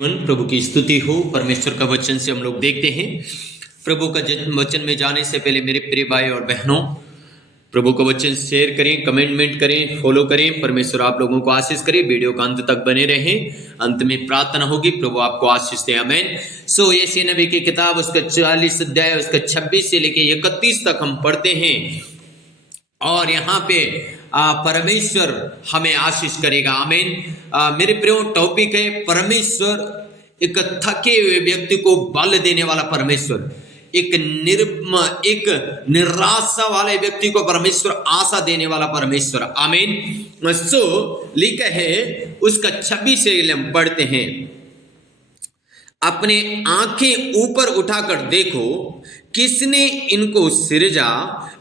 प्रभु की स्तुति हो। परमेश्वर का वचन से हम लोग देखते हैं। प्रभु का वचन में जाने से पहले मेरे प्रिय भाई और बहनों, प्रभु का वचन शेयर करें, कमेंटमेंट करें, फॉलो करें। परमेश्वर आप लोगों को आशीष करे। वीडियो का अंत तक बने रहें। अंत में प्रार्थना होगी, प्रभु आपको आशीष दे। आमीन। सो यशायाह नबी की किताब उसका 40 अध्याय उसका 26 से लेके 31 तक हम पढ़ते हैं और यहाँ पे परमेश्वर हमें आशीष करेगा। आमीन। मेरे प्रियो, टॉपिक है परमेश्वर एक थके हुए व्यक्ति को बल देने वाला परमेश्वर, एक निराशा वाले व्यक्ति को परमेश्वर आशा देने वाला परमेश्वर। आमीन। सो लिखा है उसका 26 से हम पढ़ते हैं। अपने आंखें ऊपर उठाकर देखो, किसने इनको सिरजा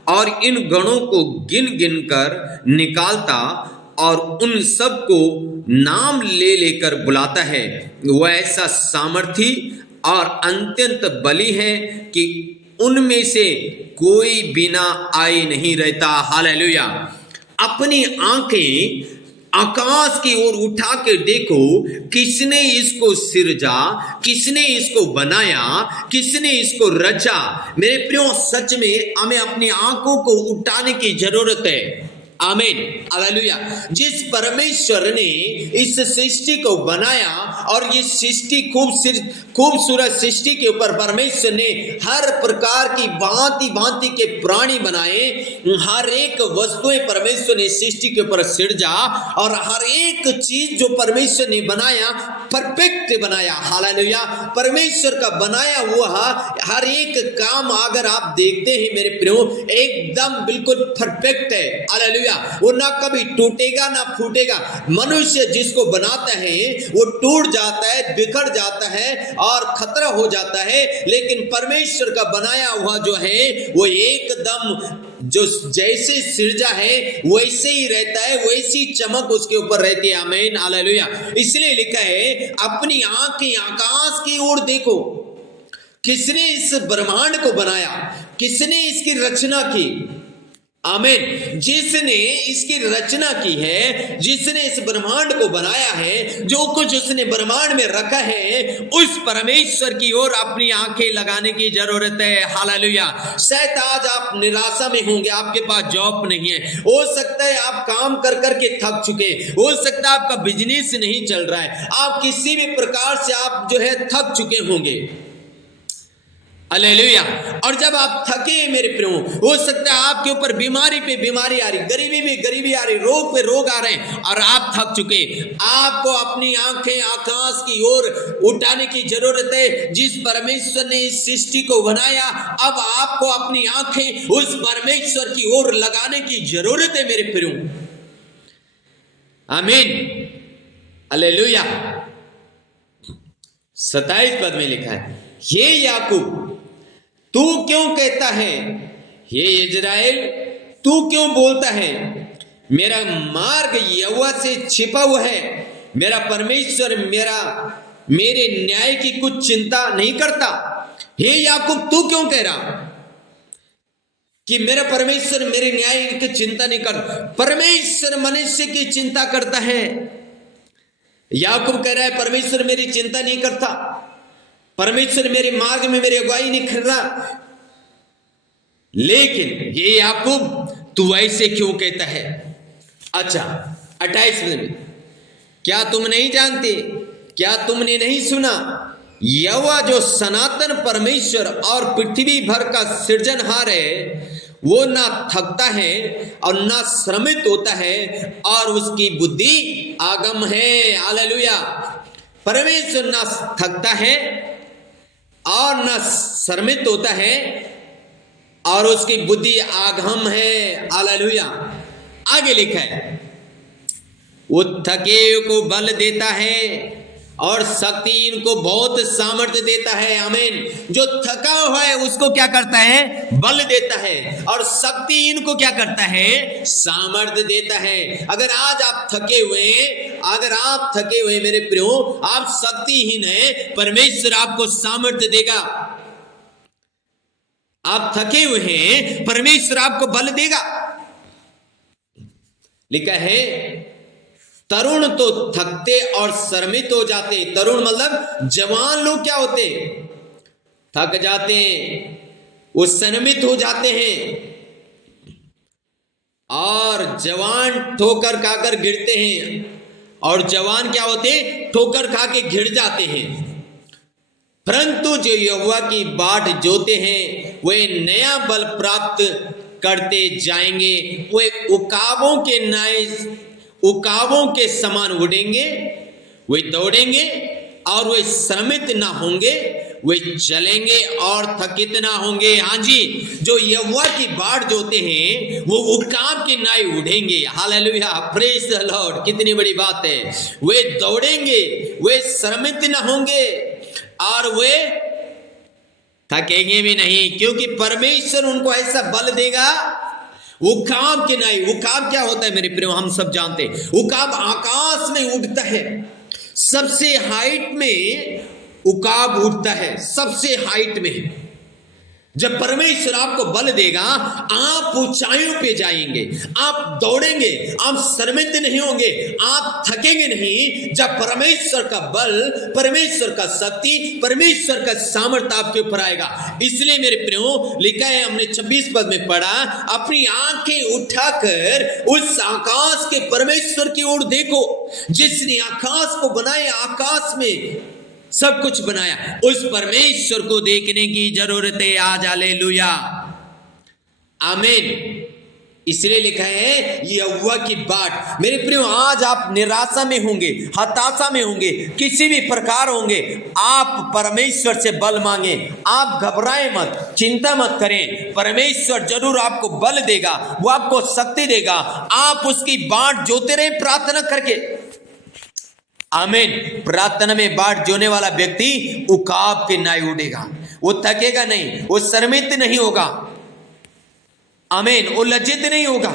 और इन गणों को गिन गिन कर निकालता और उन सब को नाम ले लेकर बुलाता है। वह ऐसा सामर्थी और अत्यंत बली है कि उनमें से कोई बिना आए नहीं रहता। हालेलुया। अपनी आंखें आकाश की ओर उठा के देखो, किसने इसको सिरजा, किसने इसको बनाया, किसने इसको रचा। मेरे प्रियो, सच में हमें अपनी आंखों को उठाने की जरूरत है। आमीन। हालेलुया। जिस परमेश्वर ने इस सृष्टि को बनाया और ये सृष्टि खूबसूरत सृष्टि के ऊपर परमेश्वर ने हर प्रकार की भांति भांति के प्राणी बनाए, हर एक वस्तुएं परमेश्वर ने सृष्टि के ऊपर सिरजा और हर एक चीज जो परमेश्वर ने बनाया परफेक्ट बनाया। हालेलुया। परमेश्वर का बनाया हुआ हर एक काम अगर आप देखते हैं मेरे प्रियो, एकदम बिल्कुल परफेक्ट है। हालेलुया। वो ना कभी टूटेगा ना फूटेगा। मनुष्य जिसको बनाता है वो टूट जाता है, बिखर जाता है और खतरा हो जाता है, लेकिन परमेश्वर का बनाया हुआ जो है वो एकदम जो जैसे सिरजा है वैसे ही रहता है, वैसी चमक उसके ऊपर रहती है। आमीन। हालेलुया। इसलिए लिखा है अपनी आंखें आकाश की ओर देखो, किसने इस ब्रह्मांड को बनाया, किसने इसकी रचना की। आमीन। जिसने इसकी रचना की है, जिसने इस ब्रह्मांड को बनाया है, जो कुछ उसने ब्रह्मांड में रखा है, उस परमेश्वर की ओर अपनी आंखें लगाने की जरूरत है। हालेलुया। शायद आज आप निराशा में होंगे, आपके पास जॉब नहीं है, हो सकता है आप काम कर करके थक चुके, हो सकता है आपका बिजनेस नहीं चल रहा है, आप किसी भी प्रकार से आप जो है थक चुके होंगे। हालेलुया। और जब आप थके मेरे प्रियो, हो सकता है आपके ऊपर बीमारी पे बीमारी आ रही, गरीबी में गरीबी आ रही, रोग पे रोग आ रहे हैं और आप थक चुके। आपको अपनी आंखें आकाश की ओर उठाने की जरूरत है। जिस परमेश्वर ने इस सृष्टि को बनाया, अब आपको अपनी आंखें उस परमेश्वर की ओर लगाने की जरूरत है मेरे प्रियो। आमीन। हालेलुया। 27 पद में लिखा है, हे याकूब तू क्यों कहता है, हे इजराइल तू क्यों बोलता है, मेरा मार्ग यहोवा से छिपा हुआ है, मेरा परमेश्वर मेरे न्याय की कुछ चिंता नहीं करता। हे याकूब तू क्यों कह रहा कि मेरा परमेश्वर मेरे न्याय की चिंता नहीं करता। परमेश्वर मनुष्य की चिंता करता है। याकूब कह रहा है परमेश्वर मेरी चिंता नहीं करता, परमेश्वर मेरे मार्ग में मेरी अगुवाई नहीं कर रहा। लेकिन ये याकूब तू ऐसे क्यों कहता है। अच्छा 28 में, क्या तुम नहीं जानते, क्या तुमने नहीं सुना, यहोवा जो सनातन परमेश्वर और पृथ्वी भर का सृजनहार है, वो ना थकता है और ना श्रमित होता है और उसकी बुद्धि आगम है। हालेलुया। परमेश्वर ना थकता है और न श्रमित होता है और उसकी बुद्धि आगम है। हालेलुया। आगे लिखा है, वो थके को बल देता है और शक्ति इनको बहुत सामर्थ्य देता है। आमीन। जो थका हुआ है उसको क्या करता है, बल देता है, और शक्ति इनको क्या करता है, सामर्थ्य देता है। अगर आज आप थके हुए, अगर आप थके हुए मेरे प्रियो, आप शक्तिहीन है, परमेश्वर आपको सामर्थ्य देगा। आप थके हुए हैं, परमेश्वर आपको बल देगा। लिखा है तरुण तो थकते और श्रमित हो जाते। तरुण मतलब जवान लोग क्या होते, थक जाते हैं, वो श्रमित हो जाते हैं, और जवान ठोकर खाकर गिरते हैं, और जवान क्या होते, ठोकर खा के गिर जाते हैं। परंतु जो यहोवा की बाट जोते हैं वे नया बल प्राप्त करते जाएंगे। वे उकाबों के समान उड़ेंगे, वे दौड़ेंगे और वे श्रमित ना होंगे, वे चलेंगे और थकित ना होंगे। हाँ जी, जो यहोवा की बाट जोते हैं वो उकाब के नाई उड़ेंगे। Hallelujah, praise the Lord. कितनी बड़ी बात है। वे दौड़ेंगे, वे श्रमित ना होंगे और वे थकेंगे भी नहीं, क्योंकि परमेश्वर उनको ऐसा बल देगा। उकाब के नाई, उकाब क्या होता है मेरे प्रियो, हम सब जानते हैं। उकाब आकाश में उड़ता है, सबसे हाइट में उकाब उड़ता है, सबसे हाइट में। जब परमेश्वर आपको बल देगा, आप ऊंचाइयों पे जाएंगे, आप दौड़ेंगे, आप श्रमित नहीं होंगे, आप थकेंगे नहीं। जब परमेश्वर का बल, परमेश्वर का शक्ति, परमेश्वर का सामर्थ्य आपके ऊपर आएगा। इसलिए मेरे प्रियो, लिखा है हमने 26 पद में पढ़ा, अपनी आंखें उठाकर उस आकाश के परमेश्वर की ओर देखो, जिसने आकाश को बनाया, आकाश में सब कुछ बनाया, उस परमेश्वर को देखने की जरूरत है आज। हालेलुया, आमीन। इसलिए लिखा है यहोवा की बाट। मेरे प्रियो, आज आप निराशा में होंगे, हताशा में होंगे, किसी भी प्रकार होंगे, आप परमेश्वर से बल मांगे। आप घबराएं मत, चिंता मत करें, परमेश्वर जरूर आपको बल देगा, वो आपको शक्ति देगा। आप उसकी बाट जोते रहे प्रार्थना करके। आमीन। प्रार्थना में बाट जोने वाला व्यक्ति उकाब के नाई उड़ेगा, वो थकेगा नहीं, वो श्रमित नहीं होगा। आमीन, वो लज्जित नहीं होगा।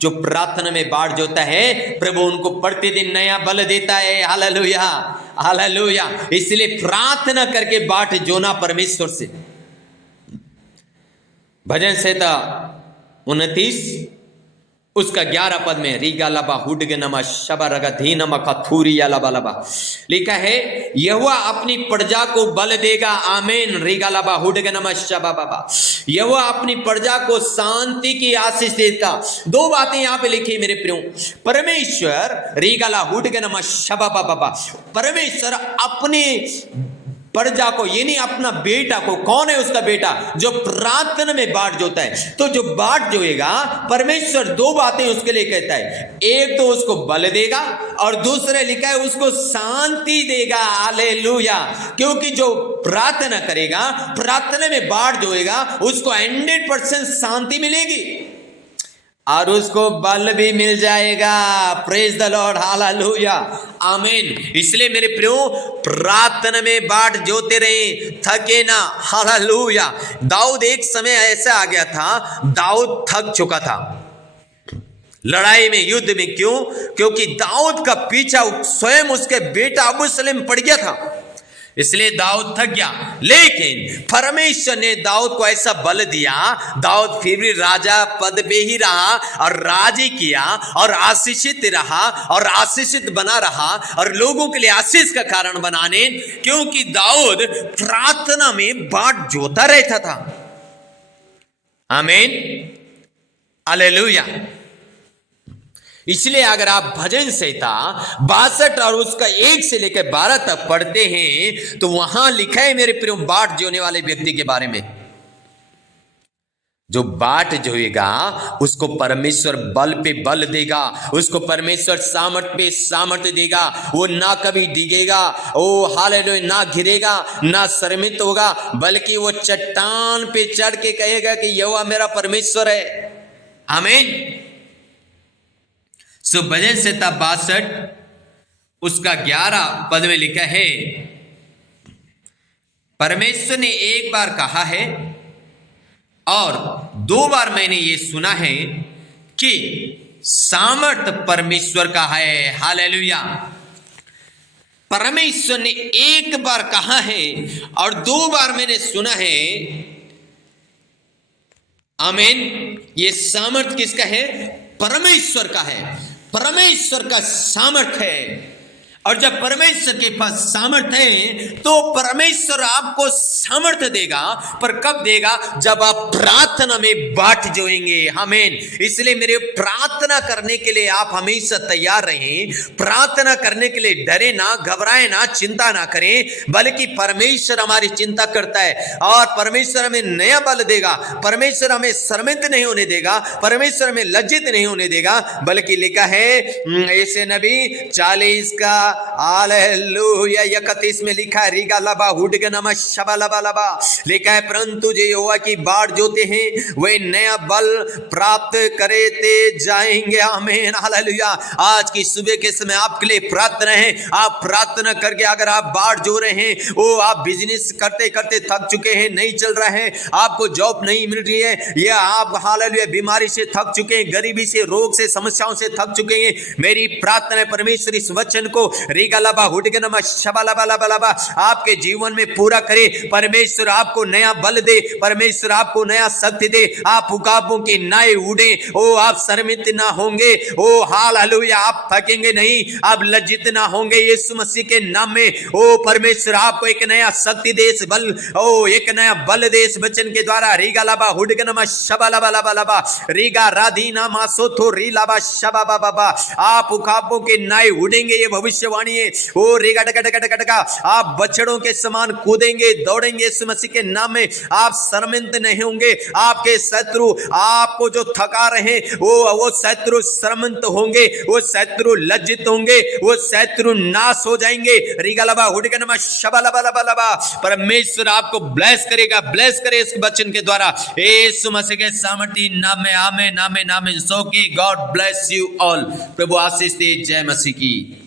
जो प्रार्थना में बाट जोता है, प्रभु उनको प्रतिदिन नया बल देता है। Hallelujah, hallelujah. इसलिए प्रार्थना करके बाट जोना परमेश्वर से। भजन संहिता 29 उसका 11 पद में रीगा लबा हुडगे नमा शबा रगा धी नमा कथूरिया लबा लबा लिखा है, यहोवा अपनी प्रजा को बल देगा। आमीन। रीगा लबा हुडगे नमा शबा बाबा, यहोवा अपनी प्रजा को शांति की आशीष देगा। दो बातें यहाँ पे लिखी मेरे प्रियो। परमेश्वर रीगाला हुडगे नमा शबा बाबा, परमेश्वर अपनी प्रजा को, यानी अपना बेटा को, कौन है उसका बेटा, जो प्रार्थना में बाट जोता है। तो जो बाट जोएगा, परमेश्वर दो बातें उसके लिए कहता है, एक तो उसको बल देगा और दूसरे लिखा है उसको शांति देगा। हालेलुया। क्योंकि जो प्रार्थना करेगा, प्रार्थना में बाट जोएगा, उसको 100% शांति मिलेगी और उसको बल भी मिल जाएगा। प्रेज द लॉर्ड, हालेलुया, आमीन। इसलिए मेरे प्रियो, प्रार्थना में बाट जोते रहे, थके ना। हालेलुया। दाऊद, एक समय ऐसा आ गया था, दाऊद थक चुका था लड़ाई में, युद्ध में। क्यों? क्योंकि दाऊद का पीछा स्वयं उसके बेटा अबूसलेम पड़ गया था, इसलिए दाऊद थक गया। लेकिन परमेश्वर ने दाऊद को ऐसा बल दिया, दाऊद फिर भी राजा पद पे ही रहा और राजी किया और आशीषित रहा और आशीषित बना रहा और लोगों के लिए आशीष का कारण बनाने, क्योंकि दाऊद प्रार्थना में बाट जोता रहता था। आमीन, हालेलुया। इसलिए अगर आप भजन संहिता 62 और उसका 1 से लेकर 12 तक पढ़ते हैं तो वहां लिखा है मेरे प्रियो, बाट जोने वाले व्यक्ति के बारे में। जो बाट जोएगा उसको परमेश्वर बल पे बल देगा, उसको परमेश्वर सामर्थ्य पे सामर्थ्य देगा। वो ना कभी डिगेगा, ओ हालेलुया, ना गिरेगा, ना श्रमित होगा, बल्कि वो चट्टान पे चढ़ के कहेगा कि यहोवा मेरा परमेश्वर है। आमीन। सो भजन संहिता 62 उसका 11 पद में लिखा है, परमेश्वर ने एक बार कहा है और 2 बार मैंने ये सुना है कि सामर्थ परमेश्वर का है। हालेलुया। परमेश्वर ने एक बार कहा है और 2 बार मैंने सुना है। आमीन। ये सामर्थ किसका है? परमेश्वर का है। परमेश्वर का सामर्थ्य है। और जब परमेश्वर के पास सामर्थ्य है तो परमेश्वर आपको सामर्थ्य देगा, पर कब देगा? जब आप प्रार्थना में बाट जोएंगे। आमीन। इसलिए मेरे प्रार्थना करने के लिए आप हमेशा तैयार रहें। प्रार्थना करने के लिए डरे ना, घबराए ना, चिंता ना करें, बल्कि परमेश्वर हमारी चिंता करता है और परमेश्वर हमें नया बल देगा। परमेश्वर हमें शर्मिंद नहीं होने देगा, परमेश्वर हमें लज्जित नहीं होने देगा, बल्कि लिखा है ऐसे नबी 40 का हालेलुया 31 में लिखा है, रिगा लबा हुडग नमा शबा लबा लबा, लिखा है परंतु जो यहोवा की बाढ़ जोते हैं वे नया बल प्राप्त करते जाएंगे। आमीन हालेलुया। आज की सुबह के समय आपके लिए प्रार्थना है। आप प्रार्थना करके अगर आप बाढ़ जो रहे हैं, वो आप बिजनेस करते करते थक चुके हैं, नहीं चल रहा है, आपको जॉब नहीं मिल रही है, या आप हालेलुया बीमारी से थक चुके हैं, गरीबी से, रोग से, समस्याओं से थक चुके हैं, मेरी प्रार्थना है परमेश्वर इस वचन को आपके जीवन में पूरा करे। परमेश्वर आपको नया बल दे, परमेश्वर आपको नया शक्ति दे। आप उकाबों की नाए उड़े, ओ आप शर्मिंद ना होंगे, ओ हालेलुया आप थकेंगे नहीं, आप लज्जित ना होंगे यीशु मसीह के नाम में। ओ परमेश्वर आपको एक नया शक्ति दे, बल, ओ एक नया बल दे इस वचन के द्वारा। रीगा लबा हुडगनमा शबा लबा लबा लबा, रीगा राधीना मासोथो री लबा शबा बाबा बा, आप उकाबों के नाए उड़ेंगे, ये भविष्यवाणी है। ओ रेगा टका टका टका टका, आप बछड़ों के समान कूदेंगे, दौड़ेंगे यीशु मसीह के नाम में। आप शर्मिंद नहीं होंगे। आपके शत्रु आपको जो थका रहे वो शत्रु शर्मिंद होंगे, वो शत्रु लज्जित होंगे, वो शत्रु नाश हो जाएंगे। रिगलबा हुडगनमा शबलबा लबा लबा, परमेश्वर आपको ब्लेस करेगा, ब्लेस करे इस वचन के द्वारा यीशु मसीह के सामर्थी नाम में। आमीन आमीन आमीन। सो की गॉड ब्लेस यू ऑल। प्रभु आशीष दे। जय मसीह की।